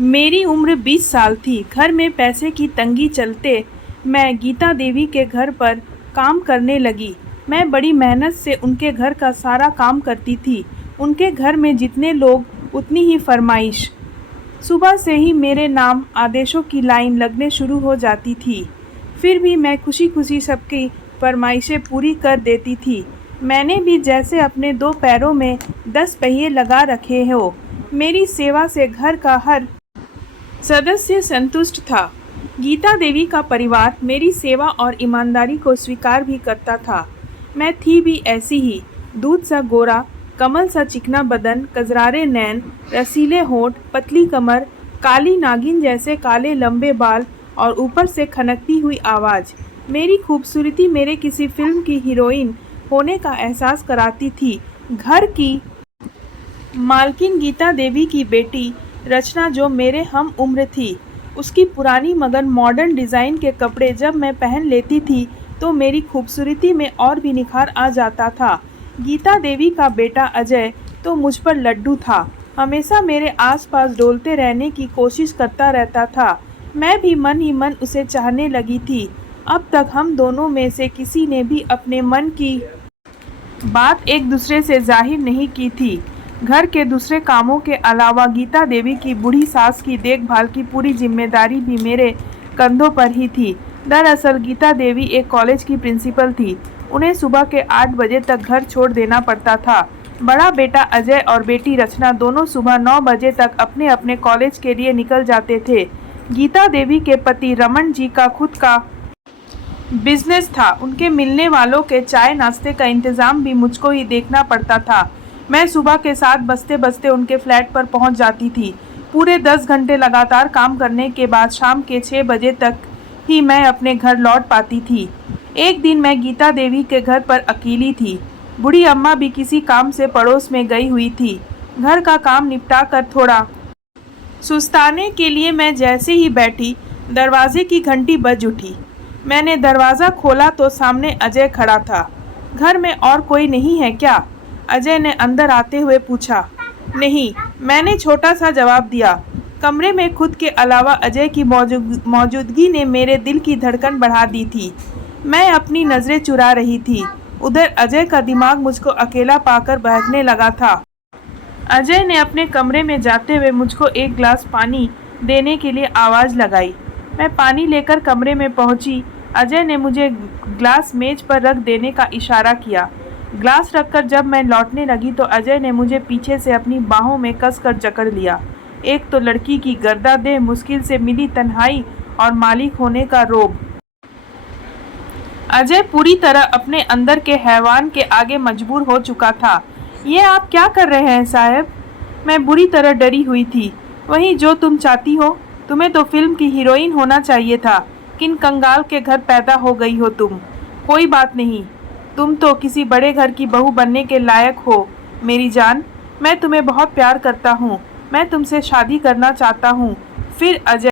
मेरी उम्र 20 साल थी। घर में पैसे की तंगी चलते मैं गीता देवी के घर पर काम करने लगी। मैं बड़ी मेहनत से उनके घर का सारा काम करती थी। उनके घर में जितने लोग उतनी ही फरमाइश। सुबह से ही मेरे नाम आदेशों की लाइन लगने शुरू हो जाती थी। फिर भी मैं खुशी खुशी सबकी फरमाइशें पूरी कर देती थी। मैंने भी जैसे अपने 2 पैरों में 10 पहिए लगा रखे हो। मेरी सेवा से घर का हर सदस्य संतुष्ट था। गीता देवी का परिवार मेरी सेवा और ईमानदारी को स्वीकार भी करता था। मैं थी भी ऐसी ही, दूध सा गोरा, कमल सा चिकना बदन, कजरारे नैन, रसीले होंठ, पतली कमर, काली नागिन जैसे काले लंबे बाल और ऊपर से खनकती हुई आवाज़। मेरी खूबसूरती मेरे किसी फिल्म की हीरोइन होने का एहसास कराती थी। घर की मालकिन गीता देवी की बेटी रचना जो मेरे हम उम्र थी, उसकी पुरानी मगर मॉडर्न डिज़ाइन के कपड़े जब मैं पहन लेती थी तो मेरी खूबसूरती में और भी निखार आ जाता था। गीता देवी का बेटा अजय तो मुझ पर लड्डू था, हमेशा मेरे आसपास डोलते रहने की कोशिश करता रहता था। मैं भी मन ही मन उसे चाहने लगी थी। अब तक हम दोनों में से किसी ने भी अपने मन की बात एक दूसरे से जाहिर नहीं की थी। घर के दूसरे कामों के अलावा गीता देवी की बूढ़ी सास की देखभाल की पूरी जिम्मेदारी भी मेरे कंधों पर ही थी। दरअसल गीता देवी एक कॉलेज की प्रिंसिपल थी। उन्हें सुबह के 8 बजे तक घर छोड़ देना पड़ता था। बड़ा बेटा अजय और बेटी रचना दोनों सुबह 9 बजे तक अपने अपने कॉलेज के लिए निकल जाते थे। गीता देवी के पति रमन जी का खुद का बिजनेस था। उनके मिलने वालों के चाय नाश्ते का इंतज़ाम भी मुझको ही देखना पड़ता था। मैं सुबह के 7 बजते बजते उनके फ्लैट पर पहुंच जाती थी। पूरे 10 घंटे लगातार काम करने के बाद शाम के 6 बजे तक ही मैं अपने घर लौट पाती थी। एक दिन मैं गीता देवी के घर पर अकेली थी। बूढ़ी अम्मा भी किसी काम से पड़ोस में गई हुई थी। घर का काम निपटा कर थोड़ा सुस्ताने के लिए मैं जैसे ही बैठी, दरवाजे की घंटी बज उठी। मैंने दरवाज़ा खोला तो सामने अजय खड़ा था। घर में और कोई नहीं है क्या? अजय ने अंदर आते हुए पूछा। नहीं, मैंने छोटा सा जवाब दिया। कमरे में खुद के अलावा अजय की मौजूदगी ने मेरे दिल की धड़कन बढ़ा दी थी। मैं अपनी नज़रें चुरा रही थी। उधर अजय का दिमाग मुझको अकेला पाकर बहकने लगा था। अजय ने अपने कमरे में जाते हुए मुझको एक गिलास पानी देने के लिए आवाज़ लगाई। मैं पानी लेकर कमरे में पहुंची। अजय ने मुझे ग्लास मेज पर रख देने का इशारा किया। ग्लास रखकर जब मैं लौटने लगी तो अजय ने मुझे पीछे से अपनी बाहों में कसकर जकड़ लिया। एक तो लड़की की गर्दा देह, मुश्किल से मिली तन्हाई और मालिक होने का रोब। अजय पूरी तरह अपने अंदर के हैवान के आगे मजबूर हो चुका था। ये आप क्या कर रहे हैं साहब? मैं बुरी तरह डरी हुई थी। वही जो तुम चाहती हो। तुम्हें तो फिल्म की हीरोइन होना चाहिए था। किन कंगाल के घर पैदा हो गई हो तुम। कोई बात नहीं, तुम तो किसी बड़े घर की बहू बनने के लायक हो मेरी जान। मैं तुम्हें बहुत प्यार करता हूँ। मैं तुमसे शादी करना चाहता हूँ। फिर अजय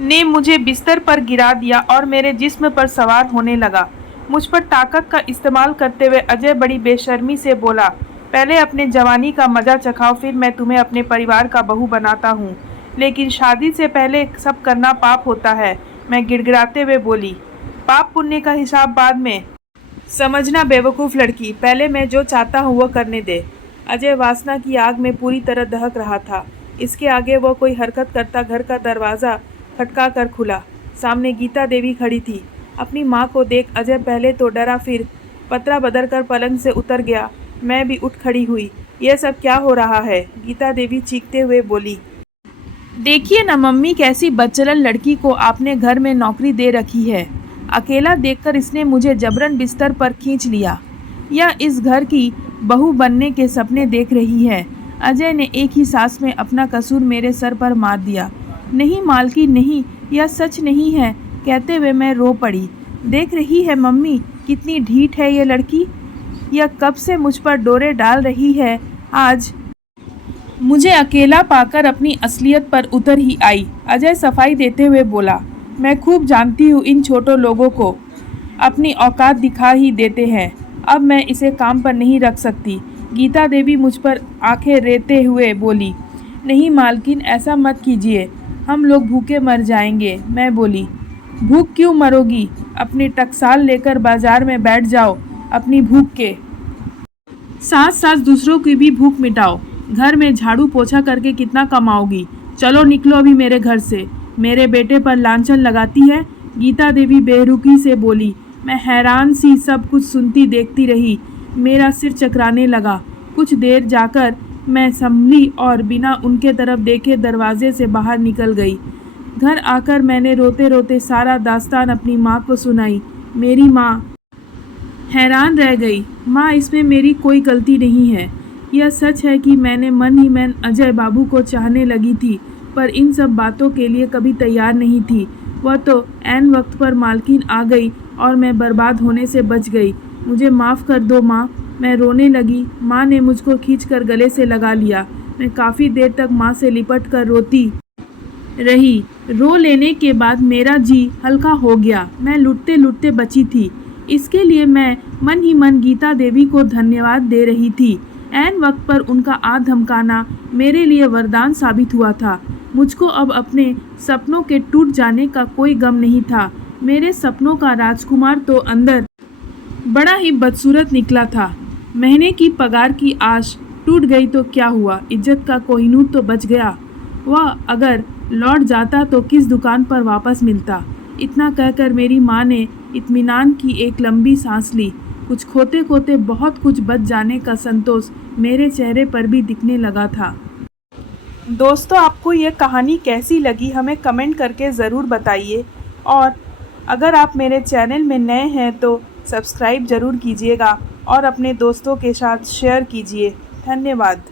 ने मुझे बिस्तर पर गिरा दिया और मेरे जिस्म पर सवार होने लगा। मुझ पर ताकत का इस्तेमाल करते हुए अजय बड़ी बेशर्मी से बोला, पहले अपने जवानी का मज़ा चखाओ, फिर मैं तुम्हें अपने परिवार का बहू बनाता हूँ। लेकिन शादी से पहले सब करना पाप होता है। मैं गिड़गिड़ाते हुए बोली, पाप पुण्य का हिसाब बाद में समझना बेवकूफ़ लड़की, पहले मैं जो चाहता हूँ वो करने दे। अजय वासना की आग में पूरी तरह दहक रहा था। इसके आगे वो कोई हरकत करता घर का दरवाज़ा खटका कर खुला। सामने गीता देवी खड़ी थी। अपनी माँ को देख अजय पहले तो डरा, फिर पतरा बदल कर पलंग से उतर गया। मैं भी उठ खड़ी हुई। यह सब क्या हो रहा है? गीता देवी चीखते हुए बोली, देखिए ना मम्मी, कैसी बदचलन लड़की को आपने घर में नौकरी दे रखी है। अकेला देखकर इसने मुझे जबरन बिस्तर पर खींच लिया। यह इस घर की बहू बनने के सपने देख रही है। अजय ने एक ही सांस में अपना कसूर मेरे सर पर मार दिया। नहीं मालकी नहीं, यह सच नहीं है, कहते हुए मैं रो पड़ी। देख रही है मम्मी, कितनी ढीठ है ये लड़की। यह कब से मुझ पर डोरे डाल रही है, आज मुझे अकेला पाकर अपनी असलियत पर उतर ही आई। अजय सफाई देते हुए बोला, मैं खूब जानती हूँ इन छोटों लोगों को, अपनी औकात दिखा ही देते हैं। अब मैं इसे काम पर नहीं रख सकती। गीता देवी मुझ पर आंखें रेते हुए बोली, नहीं मालकिन, ऐसा मत कीजिए, हम लोग भूखे मर जाएंगे। मैं बोली। भूख क्यों मरोगी? अपनी टकसाल लेकर बाजार में बैठ जाओ, अपनी भूख के साथ साथ दूसरों की भी भूख मिटाओ। घर में झाड़ू पोछा करके कितना कमाओगी? चलो निकलो अभी मेरे घर से। मेरे बेटे पर लांछन लगाती है, गीता देवी बेरुखी से बोली। मैं हैरान सी सब कुछ सुनती देखती रही। मेरा सिर चकराने लगा। कुछ देर जाकर मैं संभली और बिना उनके तरफ देखे दरवाजे से बाहर निकल गई। घर आकर मैंने रोते रोते सारा दास्तान अपनी माँ को सुनाई। मेरी माँ हैरान रह गई। माँ, इसमें मेरी कोई गलती नहीं है। यह सच है कि मैंने मन ही मन अजय बाबू को चाहने लगी थी, पर इन सब बातों के लिए कभी तैयार नहीं थी। वह तो ऐन वक्त पर मालकिन आ गई और मैं बर्बाद होने से बच गई। मुझे माफ़ कर दो माँ। मैं रोने लगी। माँ ने मुझको खींचकर गले से लगा लिया। मैं काफ़ी देर तक माँ से लिपट कर रोती रही। रो लेने के बाद मेरा जी हल्का हो गया। मैं लुटते लुटते बची थी। इसके लिए मैं मन ही मन गीता देवी को धन्यवाद दे रही थी। ऐन वक्त पर उनका आ धमकाना मेरे लिए वरदान साबित हुआ था। मुझको अब अपने सपनों के टूट जाने का कोई गम नहीं था। मेरे सपनों का राजकुमार तो अंदर बड़ा ही बदसूरत निकला था। महीने की पगार की आश टूट गई तो क्या हुआ, इज्जत का कोहिनूर तो बच गया। वह अगर लौट जाता तो किस दुकान पर वापस मिलता। इतना कहकर मेरी माँ ने इत्मीनान की एक लंबी सांस ली। कुछ खोते खोते बहुत कुछ बच जाने का संतोष मेरे चेहरे पर भी दिखने लगा था। दोस्तों, आपको ये कहानी कैसी लगी हमें कमेंट करके ज़रूर बताइए, और अगर आप मेरे चैनल में नए हैं तो सब्सक्राइब ज़रूर कीजिएगा और अपने दोस्तों के साथ शेयर कीजिए। धन्यवाद।